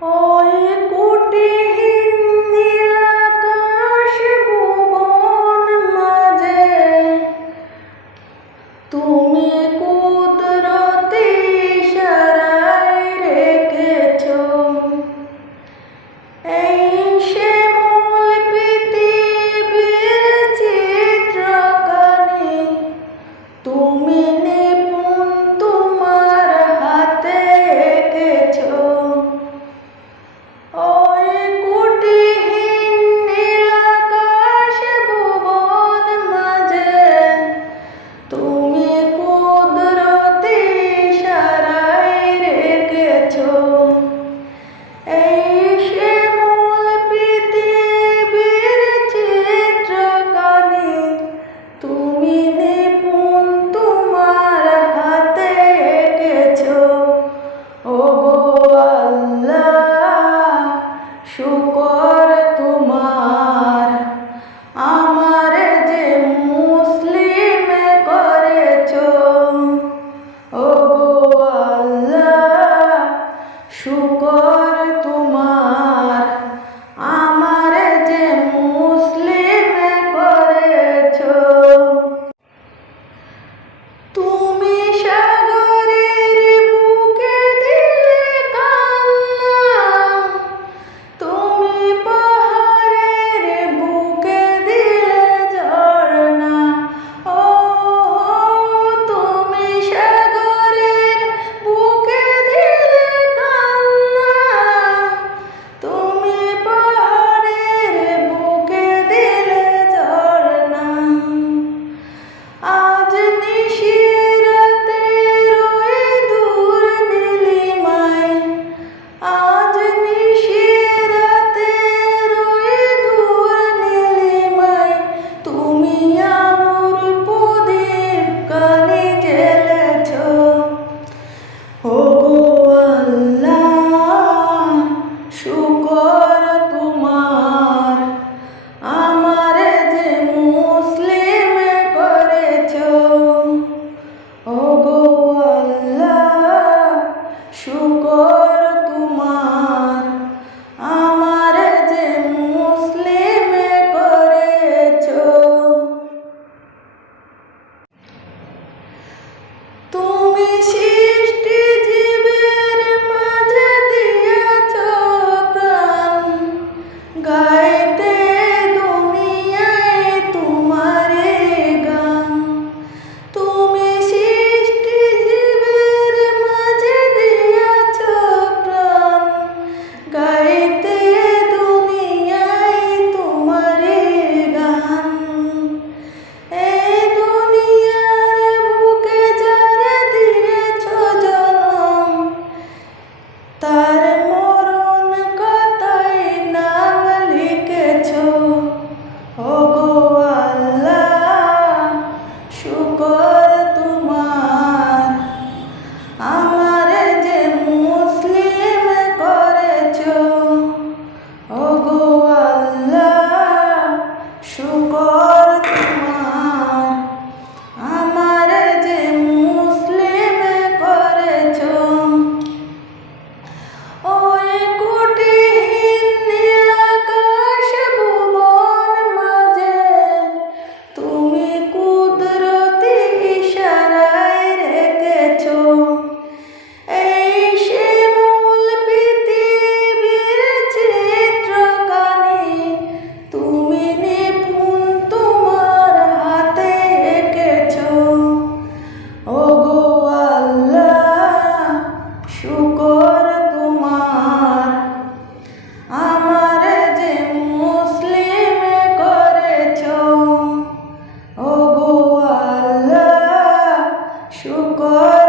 ওই কুটিহীন নীলাকাশ ভুবন মাঝে তুমি কুদরতি ইশারায় রেখেছো এই শ্যামল পৃথিবীর চিত্রখানি। তুমি নিপুণ তোমার হাতে এঁকেছো ওই কুটিহীন নীলাকাশ ভুবন মাঝে তুমি কুদরতি ইশারায় রেখেছো এই শ্যামল পৃথিবীর চিত্রখানি। তুমি নিপুণ তোমার হাতে এঁকেছো ওগো আল্লাহ, শুকর তোমার আমারে যে মুসলিম করেছো ওগো আল্লাহ, শুকর তোমার আমারে যে মুসলিম করেছো। তুমি সাগরের বুকে দিলে কান্না, তুমি পাহাড়ের বুকে দিলে ঝরনা। ও তুমি সাগরের বুকে দিলে কান্না, তুমি পাহাড়ের বুকে দিলে ঝরনা। আজ নিশিরাতে রয়ে দূর নীলিমায়, আজ নিশিরাতে রয়ে দূর নীলিমায়, তুমি আলোর প্রদীপ কানে জ্বেলেছো ওগো আল্লাহ, শুকর তোমার আমারে যে মুসলিম করেছো ওগো আল্লাহ, শুকর তোমার আমারে যে মুসলিম করেছো। তুমি সৃষ্টি জীবের মাঝে দিয়েছো প্রাণ, গাইতে দুনিয়ায় তোমারে গান। তুমি সৃষ্টি জীবের মাঝে দিয়েছো প্রাণ, গাইতে দুনিয়ায় তোমারে গান। এই দুনিয়ার বুকে যারে দিয়েছো জন্ম, তার মরণ কথায় নাম লিখেছো ওগো আল্লাহ, শুকর তোমার আমারে যে মুসলিম করেছো ওগো আল্লাহ, শুকর তোমার আমারে যে মুসলিম করেছো। ওই কুটিহীন নীলাকাশ ভুবন মাঝে তুমি কুদরতি ইশারায় রেখেছো এই শ্যামল পৃথিবীর চিত্রখানি। তুমি নিপুণ তোমার হাতে এঁকেছো ওগো আল্লাহ, শুকর তোমার আমারে যে মুসলিম করেছো ওগো আল্লাহ, শুকর